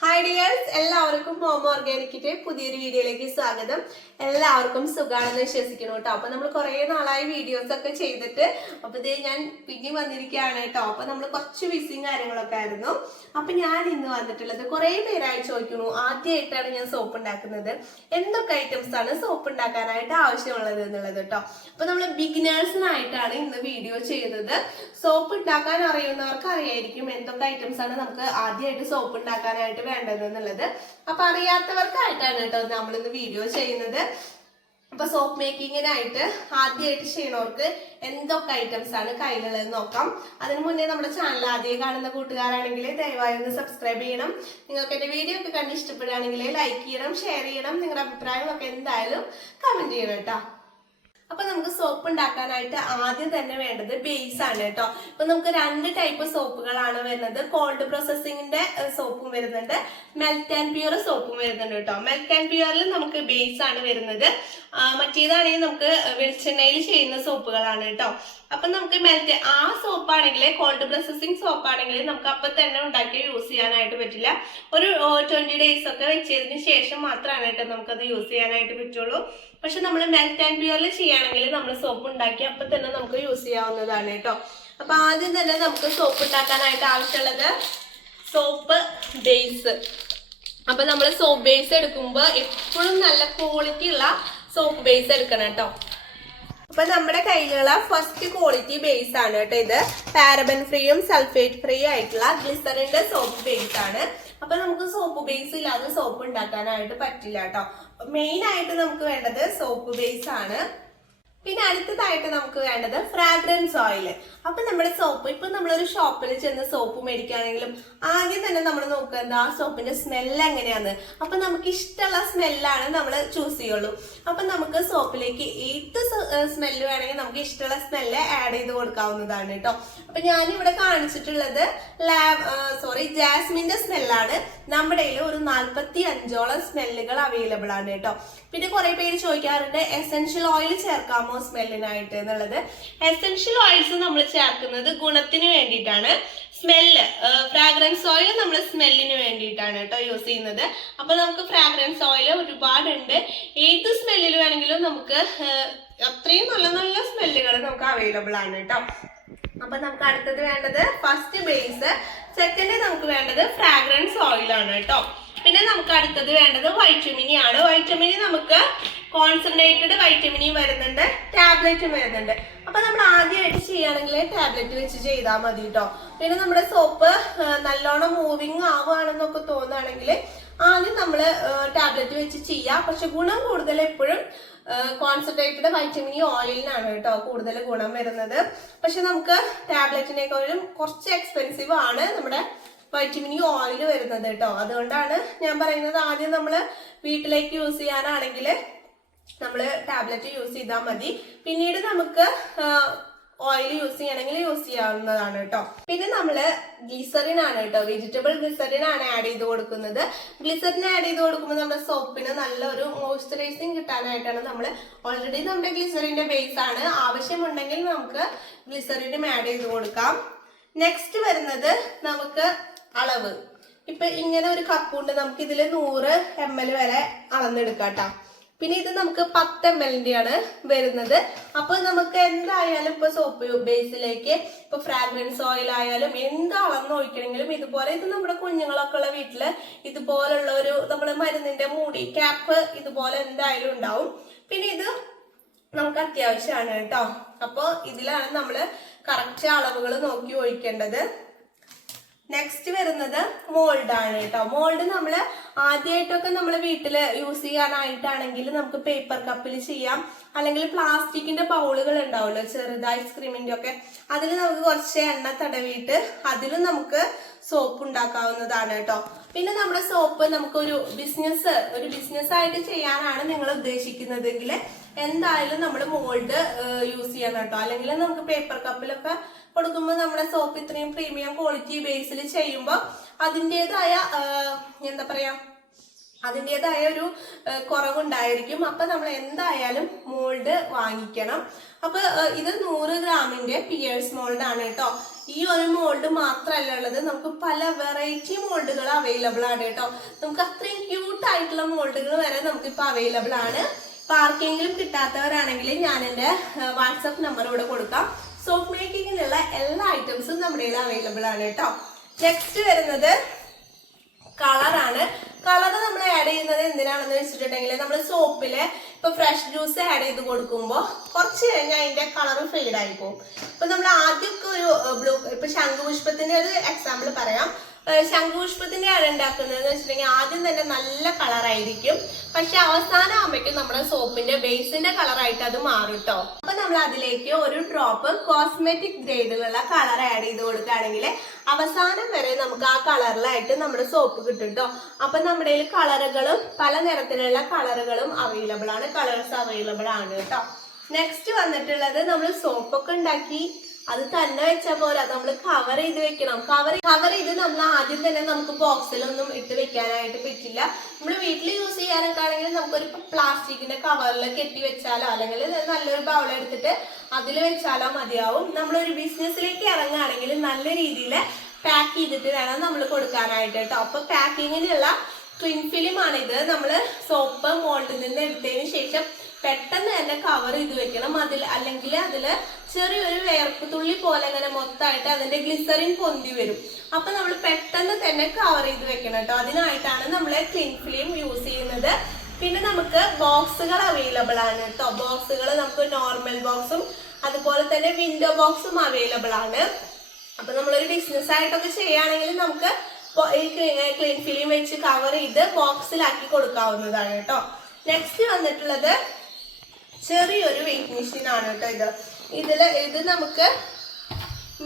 Hi dears എല്ലാവർക്കും home ഓർഗാനിക്കിന്റെ പുതിയൊരു വീഡിയോയിലേക്ക് സ്വാഗതം. എല്ലാവർക്കും സുഖാണെന്ന് വിശ്വസിക്കണം കേട്ടോ. അപ്പൊ നമ്മൾ കുറെ നാളായി വീഡിയോസ് ഒക്കെ ചെയ്തിട്ട് അപ്പൊ ഇതേ ഞാൻ പിന്നെ വന്നിരിക്കുകയാണ് കേട്ടോ. അപ്പൊ നമ്മൾ കുറച്ച് ബിസിയും കാര്യങ്ങളൊക്കെ ആയിരുന്നു. അപ്പൊ ഞാൻ ഇന്ന് വന്നിട്ടുള്ളത് കുറെ പേരായി ചോദിക്കുന്നു. ആദ്യമായിട്ടാണ് ഞാൻ സോപ്പ് ഉണ്ടാക്കുന്നത്. എന്തൊക്കെ ഐറ്റംസ് ആണ് സോപ്പ് ഉണ്ടാക്കാനായിട്ട് ആവശ്യമുള്ളത് എന്നുള്ളത് കേട്ടോ. അപ്പൊ നമ്മൾ ബിഗിനേഴ്സിനായിട്ടാണ് ഇന്ന് വീഡിയോ ചെയ്തത് സോപ്പ് ഉണ്ടാക്കാൻ അറിയുന്നവർക്ക് അറിയായിരിക്കും എന്തൊക്കെ ഐറ്റംസ് ആണ് നമുക്ക് ആദ്യമായിട്ട് സോപ്പ് ഉണ്ടാക്കാനായിട്ട് വേണ്ടത് എന്നുള്ളത്. അപ്പൊ അറിയാത്തവർക്കായിട്ടാണ് കേട്ടോ നമ്മൾ ഇന്ന് വീഡിയോ ചെയ്യുന്നത്. അപ്പൊ സോപ്പ് മേക്കിങ്ങിനായിട്ട് ആദ്യമായിട്ട് ചെയ്യണവർക്ക് എന്തൊക്കെ ഐറ്റംസ് ആണ് കയ്യിലുള്ളത് നോക്കാം. അതിനു മുന്നേ നമ്മുടെ ചാനൽ ആദ്യം കാണുന്ന കൂട്ടുകാരാണെങ്കിൽ ദയവായി ഒന്ന് സബ്സ്ക്രൈബ് ചെയ്യണം. നിങ്ങൾക്ക് എന്റെ വീഡിയോ ഒക്കെ കണ്ട് ഇഷ്ടപ്പെടുകയാണെങ്കിൽ ലൈക്ക് ചെയ്യണം ഷെയർ ചെയ്യണം. നിങ്ങളുടെ അഭിപ്രായം ഒക്കെ എന്തായാലും കമന്റ് ചെയ്യണം കേട്ടോ. അപ്പൊ നമുക്ക് സോപ്പ് ഉണ്ടാക്കാനായിട്ട് ആദ്യം തന്നെ വേണ്ടത് ബേസ് ആണ് കേട്ടോ. ഇപ്പൊ നമുക്ക് രണ്ട് ടൈപ്പ് സോപ്പുകളാണ് വരുന്നത്. കോൾഡ് പ്രോസസ്സിങ്ങിന്റെ സോപ്പും വരുന്നുണ്ട്. മെൽറ്റ് ആൻഡ് പ്യൂർ സോപ്പും വരുന്നുണ്ട് കേട്ടോ. മെൽറ്റ് ആൻഡ് പ്യൂറിൽ നമുക്ക് ബേസ് ആണ് വരുന്നത്. മറ്റേതാണെങ്കിൽ നമുക്ക് വെളിച്ചെണ്ണയിൽ ചെയ്യുന്ന സോപ്പുകളാണ് കേട്ടോ. അപ്പൊ നമുക്ക് മെൽറ്റ് ആ സോപ്പാണെങ്കിൽ കോൾഡ് പ്രോസസ്സിങ് സോപ്പാണെങ്കിൽ നമുക്ക് അപ്പൊ തന്നെ ഉണ്ടാക്കി യൂസ് ചെയ്യാനായിട്ട് പറ്റില്ല. ഒരു ട്വന്റി ഡേയ്സ് ഒക്കെ വെച്ചതിന് ശേഷം മാത്രമാണ് കേട്ടോ നമുക്കത് യൂസ് ചെയ്യാനായിട്ട് പറ്റുള്ളൂ. പക്ഷെ നമ്മൾ മെൽറ്റ് ആൻഡ് പ്യൂറിൽ ചെയ്യുകയാണെങ്കിൽ നമ്മൾ സോപ്പ് ഉണ്ടാക്കി അപ്പൊ തന്നെ നമുക്ക് യൂസ് ചെയ്യാവുന്നതാണ് കേട്ടോ. അപ്പൊ ആദ്യം തന്നെ നമുക്ക് സോപ്പ് ഉണ്ടാക്കാനായിട്ട് ആവശ്യമുള്ളത് സോപ്പ് ബേസ് അപ്പൊ നമ്മൾ സോപ്പ് ബേസ് എടുക്കുമ്പോൾ എപ്പോഴും നല്ല ക്വാളിറ്റി ഉള്ള സോപ്പ് ബേസ് എടുക്കണം കേട്ടോ. അപ്പൊ നമ്മുടെ കയ്യിലുള്ള ഫസ്റ്റ് ക്വാളിറ്റി ബേസ് ആണ് കേട്ടോ ഇത്. പാരബൻ ഫ്രീയും സൾഫേറ്റ് ഫ്രീ ആയിട്ടുള്ള ഗ്ലിസറിന്റെ സോപ്പ് ബേസ് ആണ്. അപ്പൊ നമുക്ക് സോപ്പ് ബേസ് ഇല്ലാതെ സോപ്പ് ഉണ്ടാക്കാനായിട്ട് പറ്റില്ല കേട്ടോ. മെയിൻ ആയിട്ട് നമുക്ക് വേണ്ടത് സോപ്പ് ബേസ് ആണ്. പിന്നെ അടുത്തതായിട്ട് നമുക്ക് വേണ്ടത് ഫ്രാഗ്രൻസ് ഓയിൽ അപ്പൊ നമ്മുടെ സോപ്പ് ഇപ്പൊ നമ്മളൊരു ഷോപ്പിൽ ചെന്ന് സോപ്പ് മേടിക്കുകയാണെങ്കിലും ആദ്യം തന്നെ നമ്മൾ നോക്കുന്നത് ആ സോപ്പിന്റെ സ്മെല്ല് എങ്ങനെയാന്ന്. അപ്പൊ നമുക്ക് ഇഷ്ടമുള്ള സ്മെല്ലാണ് നമ്മൾ ചൂസ് ചെയ്യുള്ളൂ. അപ്പൊ നമുക്ക് സോപ്പിലേക്ക് ഏത് സ്മെല്ല് വേണമെങ്കിൽ നമുക്ക് ഇഷ്ടമുള്ള സ്മെല്ല് ആഡ് ചെയ്ത് കൊടുക്കാവുന്നതാണ് കേട്ടോ. അപ്പൊ ഞാനിവിടെ കാണിച്ചിട്ടുള്ളത് ലാബ് സോറി ജാസ്മിന്റെ സ്മെല്ലാണ് നമ്മുടെ ഒരു നാൽപ്പത്തി അഞ്ചോളം സ്മെല്ലുകൾ അവൈലബിൾ ആണ് കേട്ടോ. പിന്നെ കുറെ പേര് ചോദിക്കാറുണ്ട് എസെൻഷ്യൽ ഓയിൽ ചേർക്കാമോ സ്മെല്ലിനായിട്ട് എന്നുള്ളത്. എസെൻഷ്യൽ ഓയിൽസ് നമ്മൾ ചേർക്കുന്നത് ഗുണത്തിന് വേണ്ടിയിട്ടാണ്. സ്മെല്ല് ഫ്രാഗ്രൻസ് ഓയിൽ നമ്മൾ സ്മെല്ലിന് വേണ്ടിയിട്ടാണ് കേട്ടോ യൂസ് ചെയ്യുന്നത്. അപ്പൊ നമുക്ക് ഫ്രാഗ്രൻസ് ഓയിൽ ഒരുപാടുണ്ട്. ഏത് സ്മെല്ലിൽ വേണമെങ്കിലും നമുക്ക് അത്രയും നല്ല നല്ല സ്മെല്ലുകൾ നമുക്ക് അവൈലബിൾ ആണ് കേട്ടോ. അപ്പൊ നമുക്ക് അടുത്തത് വേണ്ടത് ഫസ്റ്റ് ബേസ് സെക്കൻഡ് നമുക്ക് വേണ്ടത് ഫ്രാഗ്രൻസ് ഓയിൽ ആണ് കേട്ടോ. പിന്നെ നമുക്ക് അടുത്തത് വേണ്ടത് വൈറ്റമിനി ആണ് വൈറ്റമിനി നമുക്ക് കോൺസെൻട്രേറ്റഡ് വൈറ്റമിനും വരുന്നുണ്ട് ടാബ്ലറ്റും വരുന്നുണ്ട്. അപ്പൊ നമ്മൾ ആദ്യമായിട്ട് ചെയ്യുകയാണെങ്കിൽ ടാബ്ലറ്റ് വെച്ച് ചെയ്താൽ മതി കേട്ടോ പിന്നെ നമ്മുടെ സോപ്പ് നല്ലോണം മൂവിങ് ആവുകയാണെന്നൊക്കെ തോന്നുകയാണെങ്കിൽ ആദ്യം നമ്മൾ ടാബ്ലറ്റ് വെച്ച് ചെയ്യാം പക്ഷെ ഗുണം കൂടുതൽ എപ്പോഴും കോൺസെൻട്രേറ്റഡ് വൈറ്റമിനി ഓയിലിനാണ് കേട്ടോ കൂടുതൽ ഗുണം വരുന്നത്. പക്ഷെ നമുക്ക് ടാബ്ലറ്റിനേക്കാളും കുറച്ച് എക്സ്പെൻസീവ് ആണ് നമ്മുടെ വൈറ്റമിനി ഓയിൽ വരുന്നത് കേട്ടോ അതുകൊണ്ടാണ് ഞാൻ പറയുന്നത് ആദ്യം നമ്മൾ വീട്ടിലേക്ക് യൂസ് ചെയ്യാനാണെങ്കിൽ നമ്മൾ ടാബ്ലറ്റ് യൂസ് ചെയ്താൽ മതി. പിന്നീട് നമുക്ക് ഓയിൽ യൂസ് ചെയ്യണമെങ്കിൽ യൂസ് ചെയ്യാവുന്നതാണ് കേട്ടോ പിന്നെ നമ്മൾ ഗ്ലിസറിൻ ആണ് കേട്ടോ വെജിറ്റബിൾ ഗ്ലിസറിൻ ആണ് ആഡ് ചെയ്ത് കൊടുക്കുന്നത്. ഗ്ലിസറിൻ ആഡ് ചെയ്ത് കൊടുക്കുമ്പോൾ നമ്മുടെ സോപ്പിന് നല്ലൊരു മോയ്സ്ചറൈസിങ് കിട്ടാനായിട്ടാണ് നമ്മൾ ഓൾറെഡി നമ്മുടെ ഗ്ലിസറിന്റെ ബേസ് ആണ്. ആവശ്യമുണ്ടെങ്കിൽ നമുക്ക് ഗ്ലിസറിനും ആഡ് ചെയ്ത് കൊടുക്കാം. നെക്സ്റ്റ് വരുന്നത് നമുക്ക് അളവ്. ഇപ്പൊ ഇങ്ങനെ ഒരു കപ്പുണ്ട് നമുക്ക് ഇതിൽ നൂറ് എം എൽ വരെ അളന്നെടുക്കാം കേട്ടോ പിന്നെ ഇത് നമുക്ക് പത്ത് എം എല്ലിന്റെ ആണ് വരുന്നത്. അപ്പൊ നമുക്ക് എന്തായാലും ഇപ്പൊ സോപ്പ് ബേസിലേക്ക് ഇപ്പൊ ഫ്രാഗ്രൻസ് ഓയിൽ ആയാലും എന്താണെന്ന് ഒഴിക്കണമെങ്കിലും ഇതുപോലെ ഇത് നമ്മുടെ കുഞ്ഞുങ്ങളൊക്കെ ഉള്ള വീട്ടിൽ ഇതുപോലുള്ള ഒരു നമ്മുടെ മരുന്നിന്റെ മൂടി ക്യാപ്പ് ഇതുപോലെ എന്തായാലും ഉണ്ടാവും. പിന്നെ ഇത് നമുക്ക് അത്യാവശ്യമാണ് കേട്ടോ. അപ്പോൾ ഇതിലാണ് നമ്മൾ കറക്റ്റ് അളവുകൾ നോക്കി ഒഴിക്കേണ്ടത്. നെക്സ്റ്റ് വരുന്നത് മോൾഡ് ആണ് കേട്ടോ മോൾഡ് നമ്മൾ ആദ്യമായിട്ടൊക്കെ നമ്മൾ വീട്ടിൽ യൂസ് ചെയ്യാനായിട്ടാണെങ്കിൽ നമുക്ക് പേപ്പർ കപ്പിൽ ചെയ്യാം. അല്ലെങ്കിൽ പ്ലാസ്റ്റിക്കിന്റെ ബൗളുകൾ ഉണ്ടാവുമല്ലോ ചെറുത് ഐസ്ക്രീമിന്റെ ഒക്കെ. അതിൽ നമുക്ക് കുറച്ച് എണ്ണ തടവിയിട്ട് അതിലും നമുക്ക് സോപ്പ് ഉണ്ടാക്കാവുന്നതാണ് കേട്ടോ പിന്നെ നമ്മുടെ സോപ്പ് നമുക്കൊരു ബിസിനസ് ഒരു ബിസിനസ് ആയിട്ട് ചെയ്യാനാണ് നിങ്ങൾ ഉദ്ദേശിക്കുന്നതെങ്കിൽ എന്തായാലും നമ്മൾ മോൾഡ് യൂസ് ചെയ്യണം കേട്ടോ. അല്ലെങ്കിൽ നമുക്ക് പേപ്പർ കപ്പിലൊക്കെ കൊടുക്കുമ്പോൾ നമ്മുടെ സോപ്പ് ഇത്രയും പ്രീമിയം ക്വാളിറ്റി ബേസിൽ ചെയ്യുമ്പോൾ അതിന്റെതായ എന്താ പറയാ അതിന്റെതായ ഒരു കുറവുണ്ടായിരിക്കും. അപ്പൊ നമ്മൾ എന്തായാലും മോൾഡ് വാങ്ങിക്കണം. അപ്പോൾ ഇത് നൂറ് ഗ്രാമിന്റെ പിയേഴ്സ് മോൾഡ് ആണ് കേട്ടോ. ഈ ഒരു മോൾഡ് മാത്രമല്ല ഉള്ളത്. നമുക്ക് പല വെറൈറ്റി മോൾഡുകൾ അവൈലബിൾ ആണ് കേട്ടോ. നമുക്ക് അത്രയും ക്യൂട്ട് ആയിട്ടുള്ള മോൾഡുകൾ വരെ നമുക്ക് ഇപ്പൊ അവൈലബിൾ ആണ്. അപ്പൊ ആർക്കെങ്കിലും കിട്ടാത്തവരാണെങ്കിൽ ഞാൻ എന്റെ വാട്സപ്പ് നമ്പർ ഇവിടെ കൊടുക്കാം. സോപ്പ് മേക്കിങ്ങിലുള്ള എല്ലാ ഐറ്റംസും നമ്മുടെ കയ്യിൽ അവൈലബിൾ ആണ് കേട്ടോ. നെക്സ്റ്റ് വരുന്നത് കളറാണ് കളർ നമ്മൾ ആഡ് ചെയ്യുന്നത് എന്തിനാണെന്ന് വെച്ചിട്ടുണ്ടെങ്കിൽ നമ്മൾ സോപ്പിൽ ഇപ്പൊ ഫ്രഷ് ജ്യൂസ് ആഡ് ചെയ്ത് കൊടുക്കുമ്പോൾ കുറച്ച് കഴിഞ്ഞാൽ അതിന്റെ കളർ ഫെയ്ഡ് ആയി പോകും. ഇപ്പൊ നമ്മൾ ആദ്യമൊക്കെ ഒരു ബ്ലൂ ഇപ്പൊ ശംഖുപുഷ്പത്തിന്റെ ഒരു എക്സാമ്പിൾ പറയാം. ശംഖുപുഷ്പത്തിന്റെ ആണ് ഉണ്ടാക്കുന്നത് എന്ന് വെച്ചിട്ടുണ്ടെങ്കിൽ ആദ്യം തന്നെ നല്ല കളർ ആയിരിക്കും. പക്ഷെ അവസാനം ആകുമ്പോഴേക്കും നമ്മുടെ സോപ്പിന്റെ ബേസിന്റെ കളറായിട്ട് അത് മാറും കേട്ടോ നമ്മൾ അതിലേക്ക് ഒരു ഡ്രോപ്പ് കോസ്മെറ്റിക് ഗ്രേഡിലുള്ള കളർ ആഡ് ചെയ്ത് കൊടുക്കുകയാണെങ്കിൽ അവസാനം വരെ നമുക്ക് ആ കളറിലായിട്ട് നമ്മുടെ സോപ്പ് കിട്ടും കേട്ടോ അപ്പൊ നമ്മുടെ കളറുകളും പല നിറത്തിലുള്ള കളറുകളും അവൈലബിൾ ആണ്. കളേഴ്സ് അവൈലബിൾ ആണ് കേട്ടോ നെക്സ്റ്റ് വന്നിട്ടുള്ളത് നമ്മൾ സോപ്പൊക്കെ ഉണ്ടാക്കി അത് തന്നെ വെച്ചാൽ പോരാ. നമ്മൾ കവർ ചെയ്ത് വെക്കണം. കവർ കവർ ചെയ്ത് നമ്മൾ ആദ്യം തന്നെ നമുക്ക് ബോക്സിലൊന്നും ഇട്ട് വെക്കാനായിട്ട് പറ്റില്ല. നമ്മൾ വീട്ടിൽ യൂസ് ചെയ്യാനൊക്കെ ആണെങ്കിൽ നമുക്കൊരു പ്ലാസ്റ്റിക്കിന്റെ കവറിൽ കെട്ടി വെച്ചാലോ അല്ലെങ്കിൽ നല്ലൊരു ബൗൾ എടുത്തിട്ട് അതിൽ വെച്ചാലോ മതിയാവും. നമ്മളൊരു ബിസിനസ്സിലേക്ക് ഇറങ്ങുകയാണെങ്കിൽ നല്ല രീതിയിൽ പാക്ക് ചെയ്തിട്ട് വേണം നമ്മൾ കൊടുക്കാനായിട്ട് കേട്ടോ. അപ്പൊ പാക്കിങ്ങിനുള്ള ട്വിൻ ഫിലിം ആണ് ഇത് നമ്മൾ സോപ്പ് മോൾഡിൽ നിന്ന് എടുത്തതിന് ശേഷം പെട്ടെന്ന് തന്നെ കവർ ചെയ്ത് വെക്കണം. അതിൽ അല്ലെങ്കിൽ അതിൽ ചെറിയൊരു വേർപ്പ് തുള്ളി പോലെ ഇങ്ങനെ മൊത്തമായിട്ട് അതിന്റെ ഗ്ലിസറിൻ പൊന്തി വരും. അപ്പൊ നമ്മൾ പെട്ടെന്ന് തന്നെ കവർ ചെയ്ത് വെക്കണം കേട്ടോ. അതിനായിട്ടാണ് നമ്മൾ ക്ലീൻ ഫിലിം യൂസ് ചെയ്യുന്നത്. പിന്നെ നമുക്ക് ബോക്സുകൾ അവൈലബിൾ ആണ് കേട്ടോ. ബോക്സുകൾ നമുക്ക് നോർമൽ ബോക്സും അതുപോലെ തന്നെ വിൻഡോ ബോക്സും അവൈലബിൾ ആണ്. അപ്പൊ നമ്മളൊരു ബിസിനസ് ആയിട്ടൊക്കെ ചെയ്യുകയാണെങ്കിൽ നമുക്ക് ക്ലീൻ ഫിലിം വെച്ച് കവർ ചെയ്ത് ബോക്സിലാക്കി കൊടുക്കാവുന്നതാണ് കേട്ടോ. നെക്സ്റ്റ് വന്നിട്ടുള്ളത് ചെറിയൊരു വെയിറ്റ് മെഷീൻ ആണ് കേട്ടോ ഇത്. ഇതിൽ ഇത് നമുക്ക്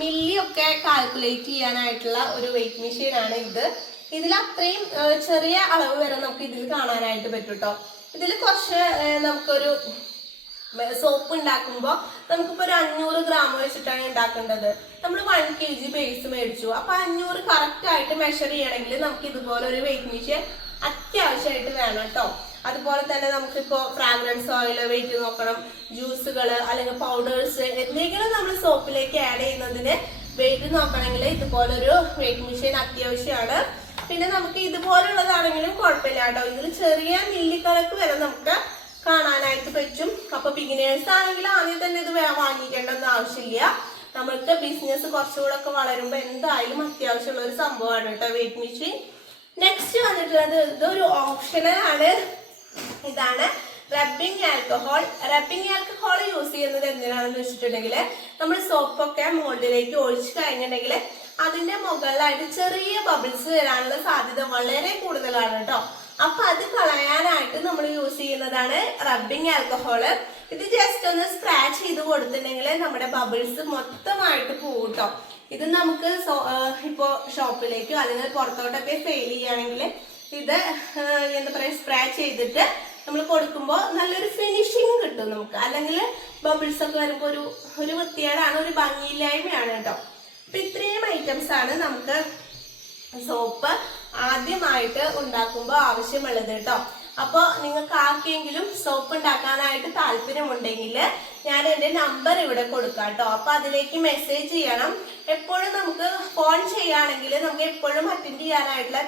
മില്ലി ഒക്കെ കാൽക്കുലേറ്റ് ചെയ്യാനായിട്ടുള്ള ഒരു വെയിറ്റ് മെഷീൻ ആണ് ഇത്. ഇതിൽ അത്രയും ചെറിയ അളവ് വരെ നമുക്ക് ഇതിൽ കാണാനായിട്ട് പറ്റും കേട്ടോ ഇതിൽ കുറച്ച് നമുക്കൊരു സോപ്പ് ഉണ്ടാക്കുമ്പോൾ നമുക്കിപ്പോൾ ഒരു അഞ്ഞൂറ് ഗ്രാം വെച്ചിട്ടാണ് ഉണ്ടാക്കേണ്ടത്. നമ്മൾ വൺ കെ ജി ബേസ് മേടിച്ചു. അപ്പൊ അഞ്ഞൂറ് കറക്റ്റ് ആയിട്ട് മെഷർ ചെയ്യണമെങ്കിൽ നമുക്ക് ഇതുപോലെ ഒരു വെയിറ്റ് മെഷീൻ അത്യാവശ്യമായിട്ട് വേണം കേട്ടോ അതുപോലെ തന്നെ നമുക്കിപ്പോൾ ഫ്രാഗ്രൻസ് ഓയിൽ വെയിറ്റ് നോക്കണം ജ്യൂസുകൾ അല്ലെങ്കിൽ പൗഡേഴ്സ് എന്തെങ്കിലും നമ്മൾ സോപ്പിലേക്ക് ആഡ് ചെയ്യുന്നതിന് വെയിറ്റ് നോക്കണമെങ്കിൽ ഇതുപോലൊരു വെയിറ്റ് മെഷീൻ അത്യാവശ്യമാണ്. പിന്നെ നമുക്ക് ഇതുപോലുള്ളതാണെങ്കിലും കുഴപ്പമില്ല കേട്ടോ. ഇതിൽ ചെറിയ നെല്ലിക്കലക്ക് വരെ നമുക്ക് കാണാനായിട്ട് പറ്റും. അപ്പൊ ബിഗിനേഴ്സ് ആണെങ്കിൽ ആദ്യം തന്നെ ഇത് വാങ്ങിക്കേണ്ടെന്ന് ആവശ്യമില്ല. നമ്മൾക്ക് ബിസിനസ് കുറച്ചുകൂടെ ഒക്കെ വളരുമ്പോൾ എന്തായാലും അത്യാവശ്യമുള്ള ഒരു സംഭവമാണ് കേട്ടോ വെയിറ്റ് മെഷീൻ നെക്സ്റ്റ് വന്നിട്ടുള്ളത് ഇതൊരു ഓപ്ഷണൽ ആണ്. ഇതാണ് rubbing alcohol rubbing alcohol use ചെയ്യുന്നത് എന്തിനാണെന്ന് വെച്ചിട്ടുണ്ടെങ്കിൽ നമ്മൾ സോപ്പൊക്കെ മോൾഡിലേക്ക് ഒഴിച്ചു കഴിഞ്ഞിട്ടുണ്ടെങ്കിൽ അതിന്റെ മുകളിലായിട്ട് ചെറിയ ബബിൾസ് വരാനുള്ള സാധ്യത വളരെ കൂടുതലാണ് കേട്ടോ. അപ്പൊ അത് കളയാനായിട്ട് നമ്മൾ യൂസ് ചെയ്യുന്നതാണ് റബ്ബിംഗ് ആൽക്കഹോൾ ഇത് ജസ്റ്റ് ഒന്ന് സ്ക്രാച്ച് ചെയ്ത് കൊടുത്തിട്ടുണ്ടെങ്കിൽ നമ്മുടെ ബബിൾസ് മൊത്തമായിട്ട് പോകും ഇത് നമുക്ക് ഇപ്പോ ഷോപ്പിലേക്കോ അല്ലെങ്കിൽ പുറത്തോട്ടൊക്കെ സെയിൽ ചെയ്യുകയാണെങ്കിൽ ഇത് എന്താ പറയുക സ്ക്രാച്ച് ചെയ്തിട്ട് നമ്മൾ കൊടുക്കുമ്പോൾ നല്ലൊരു ഫിനിഷിങ് കിട്ടും നമുക്ക്. അല്ലെങ്കിൽ ബബിൾസ് ഒക്കെ വരുമ്പോൾ ഒരു ഒരു വൃത്തികേടാണ് ഒരു ഭംഗിയില്ലായ്മയാണ് കേട്ടോ. അപ്പൊ ഇത്രയും ഐറ്റംസ് ആണ് നമുക്ക് സോപ്പ് ആദ്യമായിട്ട് ഉണ്ടാക്കുമ്പോൾ ആവശ്യമുള്ളത് കേട്ടോ. അപ്പോൾ നിങ്ങൾക്ക് ആർക്കെങ്കിലും സോപ്പ് ഉണ്ടാക്കാനായിട്ട് താല്പര്യമുണ്ടെങ്കിൽ ഞാൻ എന്റെ നമ്പർ ഇവിടെ കൊടുക്കാം കേട്ടോ. അപ്പോൾ അതിലേക്ക് മെസ്സേജ് ചെയ്യണം. എപ്പോഴും നമുക്ക് ഫോൺ ചെയ്യുകയാണെങ്കിൽ നമുക്ക് എപ്പോഴും അറ്റൻഡ് ചെയ്യാനായിട്ടുള്ള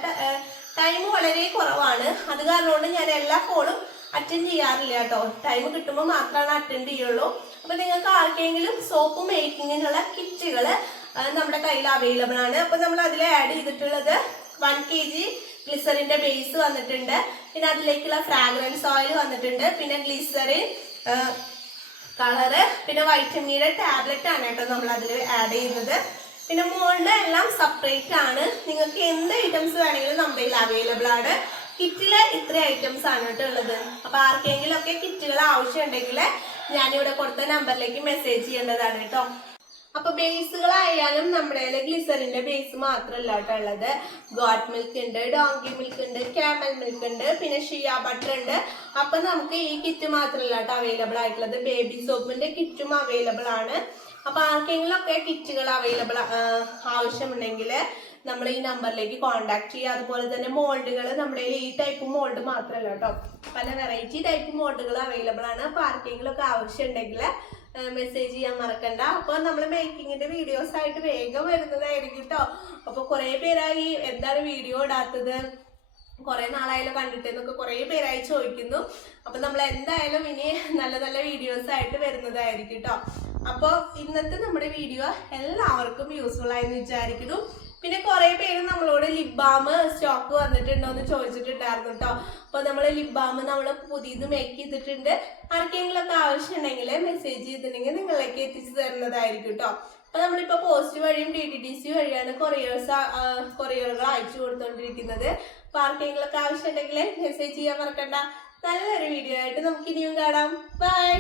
ടൈം വളരെ കുറവാണ്. അത് കാരണം ഞാൻ എല്ലാ കോളും അറ്റൻഡ് ചെയ്യാറില്ല കേട്ടോ ടൈം കിട്ടുമ്പോൾ മാത്രമാണ് അറ്റൻഡ് ചെയ്യുള്ളൂ. അപ്പൊ നിങ്ങൾക്ക് ആർക്കെങ്കിലും സോപ്പ് മേക്കിങ്ങിനുള്ള കിറ്റുകൾ നമ്മുടെ കയ്യിൽ അവൈലബിൾ ആണ്. അപ്പൊ നമ്മൾ അതിൽ ആഡ് ചെയ്തിട്ടുള്ളത് വൺ കെ ജി ഗ്ലിസറിന്റെ ബേസ് വന്നിട്ടുണ്ട്. പിന്നെ അതിലേക്കുള്ള ഫ്രാഗ്രൻസ് ഓയിൽ വന്നിട്ടുണ്ട്. പിന്നെ ഗ്ലിസറിൻ കളറ് പിന്നെ വൈറ്റമിനിയുടെ ടാബ്ലറ്റ് ആണ് കേട്ടോ നമ്മൾ അതിൽ ആഡ് ചെയ്യുന്നത്. പിന്നെ മോളുടെ എല്ലാം സെപ്പറേറ്റ് ആണ്. നിങ്ങൾക്ക് എന്ത് ഐറ്റംസ് വേണമെങ്കിലും നമ്മുടെ കയ്യിൽ അവൈലബിൾ ആണ്. കിറ്റിൽ ഇത്ര ഐറ്റംസ് ആണ് കേട്ടോ ഉള്ളത്. അപ്പൊ ആർക്കെങ്കിലും ഒക്കെ കിറ്റുകൾ ആവശ്യമുണ്ടെങ്കിൽ ഞാനിവിടെ കൊടുത്ത നമ്പറിലേക്ക് മെസ്സേജ് ചെയ്യേണ്ടതാണ് കേട്ടോ. അപ്പൊ ബേസുകളായാലും നമ്മുടെ ഗ്ലിസറിന്റെ ബേസ് മാത്രമല്ല കേട്ടോ ഉള്ളത്. ഗോഡ് മിൽക്ക് ഉണ്ട് ഡോങ്കി മിൽക്ക് ഉണ്ട് ക്യാമൽ മിൽക്ക് ഉണ്ട് പിന്നെ ഷിയ ബട്ടർ ഉണ്ട്. അപ്പൊ നമുക്ക് ഈ കിറ്റ് മാത്രമല്ല കേട്ടോ അവൈലബിൾ ആയിട്ടുള്ളത്. ബേബി സോപ്പിന്റെ കിറ്റും അവൈലബിൾ ആണ്. അപ്പൊ ആർക്കെങ്കിലും ഒക്കെ കിറ്റുകൾ അവൈലബിൾ ആവശ്യമുണ്ടെങ്കിൽ നമ്മൾ ഈ നമ്പറിലേക്ക് കോൺടാക്ട് ചെയ്യുക. അതുപോലെ തന്നെ മോൾഡുകൾ നമ്മുടെ ഈ ടൈപ്പ് മോൾഡ് മാത്രമല്ല കേട്ടോ. പല വെറൈറ്റി ടൈപ്പ് മോൾഡുകൾ അവൈലബിൾ ആണ്. അപ്പൊ ആർക്കെങ്കിലും ഒക്കെ ആവശ്യം ഉണ്ടെങ്കിൽ മെസ്സേജ് ചെയ്യാൻ മറക്കണ്ട. അപ്പൊ നമ്മൾ മേക്കിങ്ങിന്റെ വീഡിയോസ് ആയിട്ട് വേഗം വരുന്നതായിരിക്കും കേട്ടോ. അപ്പൊ കുറെ പേരായി എന്താണ് വീഡിയോ ഇടാത്തത്? കുറെ നാളായാലും കണ്ടിട്ട് എന്നൊക്കെ കുറെ പേരായി ചോദിക്കുന്നു. അപ്പൊ നമ്മൾ എന്തായാലും ഇനി നല്ല നല്ല വീഡിയോസ് ആയിട്ട് വരുന്നതായിരിക്കും കേട്ടോ അപ്പൊ ഇന്നത്തെ നമ്മുടെ വീഡിയോ എല്ലാവർക്കും യൂസ്ഫുൾ ആയെന്ന് വിചാരിക്കുന്നു. പിന്നെ കുറെ പേര് നമ്മളോട് ലിപ് ബാം സ്റ്റോക്ക് വന്നിട്ടുണ്ടോ എന്ന് ചോദിച്ചിട്ടുണ്ടായിരുന്നു കേട്ടോ അപ്പൊ നമ്മൾ ലിപ് ബാം നമ്മൾ പുതിയത് മേക്ക് ചെയ്തിട്ടുണ്ട്. ആർക്കെങ്കിലും ഒക്കെ ആവശ്യം ഉണ്ടെങ്കിൽ മെസ്സേജ് ചെയ്തിട്ടുണ്ടെങ്കിൽ നിങ്ങളിലേക്ക് എത്തിച്ചു തരുന്നതായിരിക്കും കേട്ടോ അപ്പൊ നമ്മളിപ്പോ പോസ്റ്റ് വഴിയും ഡി ടി ഡി സി വഴിയാണ് കൊറിയേഴ്സ് കൊറിയറുകൾ അയച്ചു കൊടുത്തോണ്ടിരിക്കുന്നത്. ഒക്കെ ആവശ്യമുണ്ടെങ്കിൽ മെസ്സേജ് ചെയ്യാൻ മറക്കണ്ട. നല്ലൊരു വീഡിയോ ആയിട്ട് നമുക്ക് ഇനിയും കാണാം. ബൈ